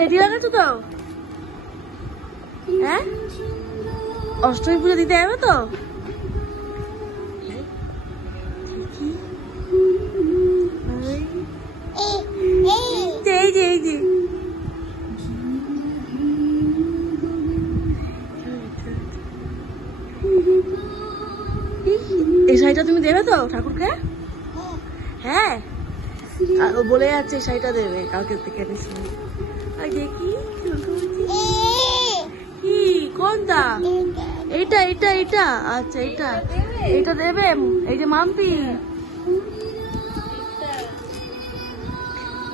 Ready হয়ে গেছো তো? হ্যাঁ, অষ্টমী পুজো দিতে যাবে তো? এই শাড়িটা তুমি দেবে তো ঠাকুরকে? হ্যাঁ, ও বলে যাচ্ছে এই শাড়িটা দেবে, কালকে থেকে এনেছি। আর দেখি কি কোনটা? এইটা এইটা এইটা, আচ্ছা এইটা এইটা দেবে। এই যে মাম্পি,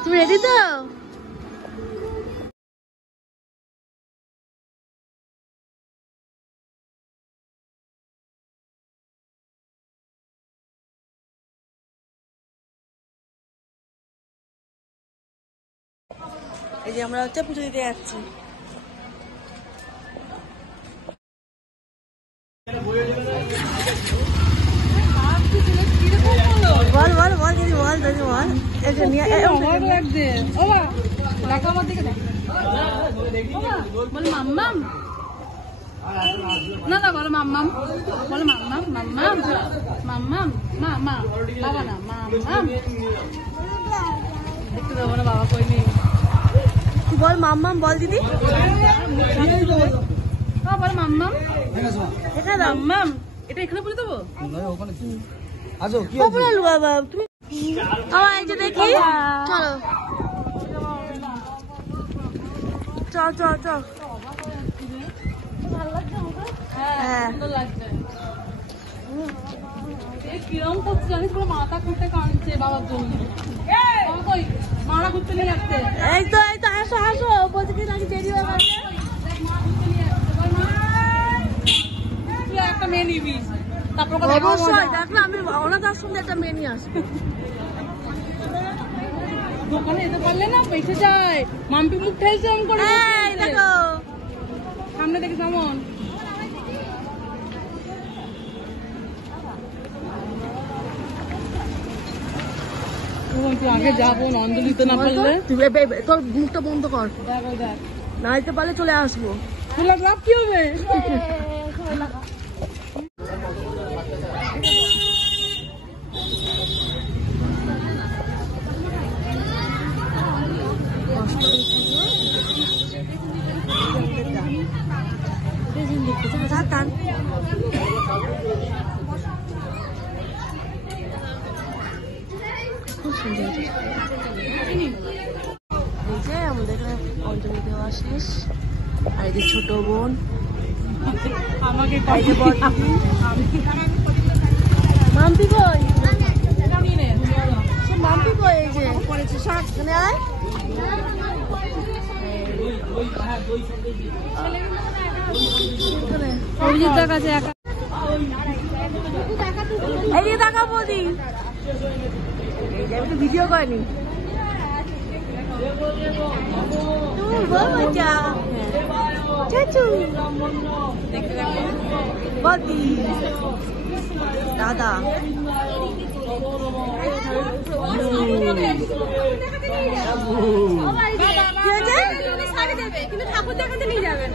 তুমি রেডি তো? এই যে আমরা হচ্ছে পুজো দিতে যাচ্ছি। বল বল বল দিদি, বল দিদি বল। বলো মাম্মাম, না না বলো মাম্মাম, বলো মাম্মাম মাম্মাম মাম্মাম, মা মা বাবা না মাম্মাম। দেখতে দেবো না, বাবা কই নেই। তুই বল মাম্মাম, বল দিদি। বলো মাম্মাম, এখানে মাম্মাম। এটা এখানে বলে দেবো। বাবা তুমি আমার এই যে দেখি, চলো চল চল চল। হ্যাঁ কিরম করছে জানিস, পুরো মাথা ঘুরতে কাঁদছে বাবার জন্য। মাথা ঘুরতে নিয়ে যাচ্ছে। এই তো এই তো, আসো আসো, বলছে কি নাকি দেরি হয়ে গেছে। তুই একটা মেয়ে নিবি, তারপর অবশ্যই দেখো, আমি অনাথ আশ্রমে একটা মেয়ে নিয়ে আসবো। দোকানে যেতে পারলে না পেছে যায়, মাম্পি মুখ ঠেলছে এমন করে। দেখো সামনে দেখি যেমন আগে যাবো, নন্দ নিতে না পারলে। তোর মুখটা বন্ধ কর, না দিতে পারলে চলে আসবো। লাভ কি হবে? খুব সুন্দর। এই যে আমাদের এখানে অঞ্জলি দেওয়া শেষ। আর এই যে ছোট বোন, আমাকে মাম্পি কই? মাম্পি কই? এই যে এখানে আয়। অভিজিৎদার কাছে একা। এই যে দেখাবো দি, আমি তো ভিডিও করিনি। বদি দাদা শাড়ি দেবে কিন্তু ঠাকুর দেখাতে নিয়ে যাবেন।